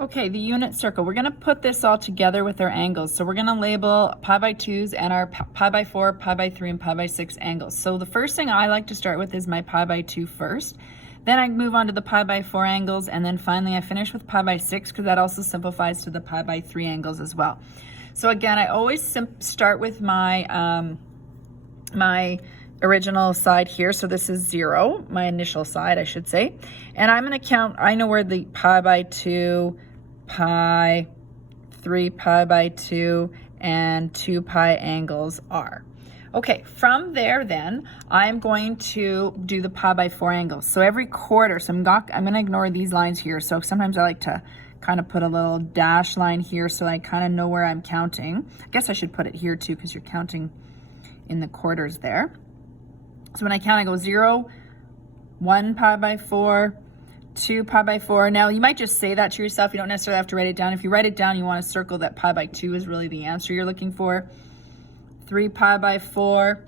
Okay, the unit circle. We're going to put this all together with our angles. So we're going to label pi by 2's and our pi by 4, pi by 3, and pi by 6 angles. So the first thing I like to start with is my pi by 2 first. Then I move on to the pi by 4 angles, and then finally I finish with pi by 6 because that also simplifies to the pi by 3 angles as well. So again, I always start with my my original side here. So this is 0, my initial side, I should say. And I'm going to count, I know where the pi by 2, pi, 3 pi by 2, and 2 pi angles are. Okay, from there then, I'm going to do the pi by 4 angles. So every quarter, so I'm going to ignore these lines here. So sometimes I like to kind of put a little dash line here so I kind of know where I'm counting. I guess I should put it here too because you're counting in the quarters there. So when I count, I go 0, 1 pi by 4, 2 pi by 4. Now you might just say that to yourself. You don't necessarily have to write it down. If you write it down, you want to circle that pi by 2 is really the answer you're looking for. 3 pi by 4,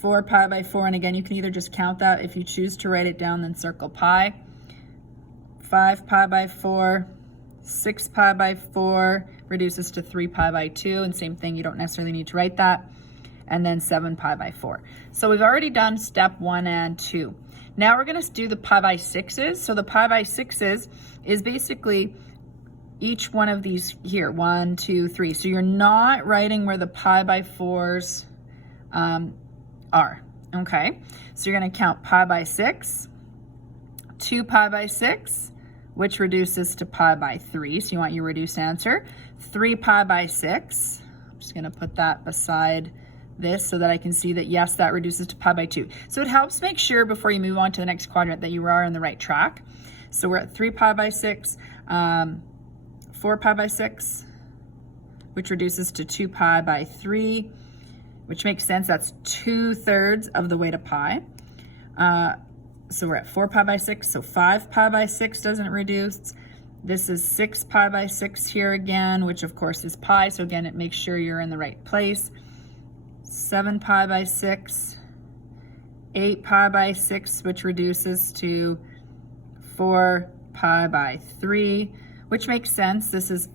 4 pi by 4, and again, you can either just count that. If you choose to write it down, then circle pi. 5 pi by 4, 6 pi by 4 reduces to 3 pi by 2, and same thing, you don't necessarily need to write that. And then 7 pi by 4. So we've already done step 1 and 2. Now we're going to do the pi by 6's. So the pi by 6's is basically each one of these here, 1, 2, 3. So you're not writing where the pi by 4's are, okay? So you're going to count pi by 6, 2 pi by 6, which reduces to pi by 3. So you want your reduced answer. 3 pi by 6. I'm just going to put that beside this so that I can see that yes, that reduces to pi by 2. So it helps make sure before you move on to the next quadrant that you are on the right track. So we're at 3 pi by 6, 4 pi by 6, which reduces to 2 pi by 3, which makes sense. That's 2/3 of the way to pi. So we're at 4 pi by 6, so 5 pi by 6 doesn't reduce. This is 6 pi by 6 here again, which of course is pi. So again, it makes sure you're in the right place. 7 pi by 6, 8 pi by 6, which reduces to 4 pi by 3, which makes sense. This is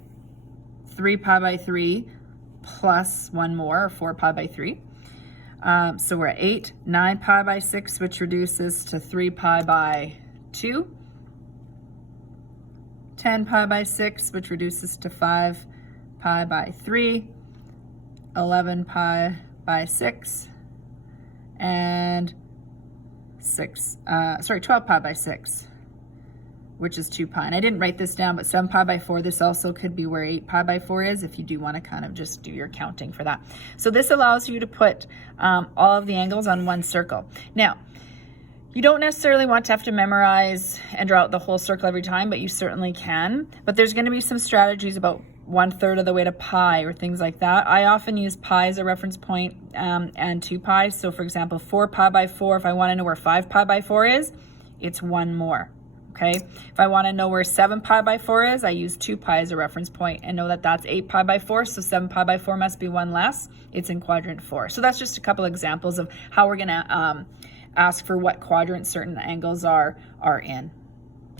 3 pi by 3 plus one more, or 4 pi by 3. So we're at 8, 9 pi by 6, which reduces to 3 pi by 2. 10 pi by 6, which reduces to 5 pi by 3. 11 pi by 6, and 12 pi by 6, which is 2 pi. And I didn't write this down, but 7 pi by 4, this also could be where 8 pi by 4 is if you do want to kind of just do your counting for that. So this allows you to put all of the angles on one circle. Now, you don't necessarily want to have to memorize and draw out the whole circle every time, but you certainly can. But there's going to be some strategies about 1/3 of the way to pi or things like that. I often use pi as a reference point and 2 pi. So for example, 4 pi by 4, if I want to know where 5 pi by 4 is, it's one more, okay? If I want to know where 7 pi by 4 is, I use 2 pi as a reference point and know that that's 8 pi by 4, so 7 pi by 4 must be one less. It's in quadrant 4. So that's just a couple examples of how we're going to ask for what quadrant certain angles are in.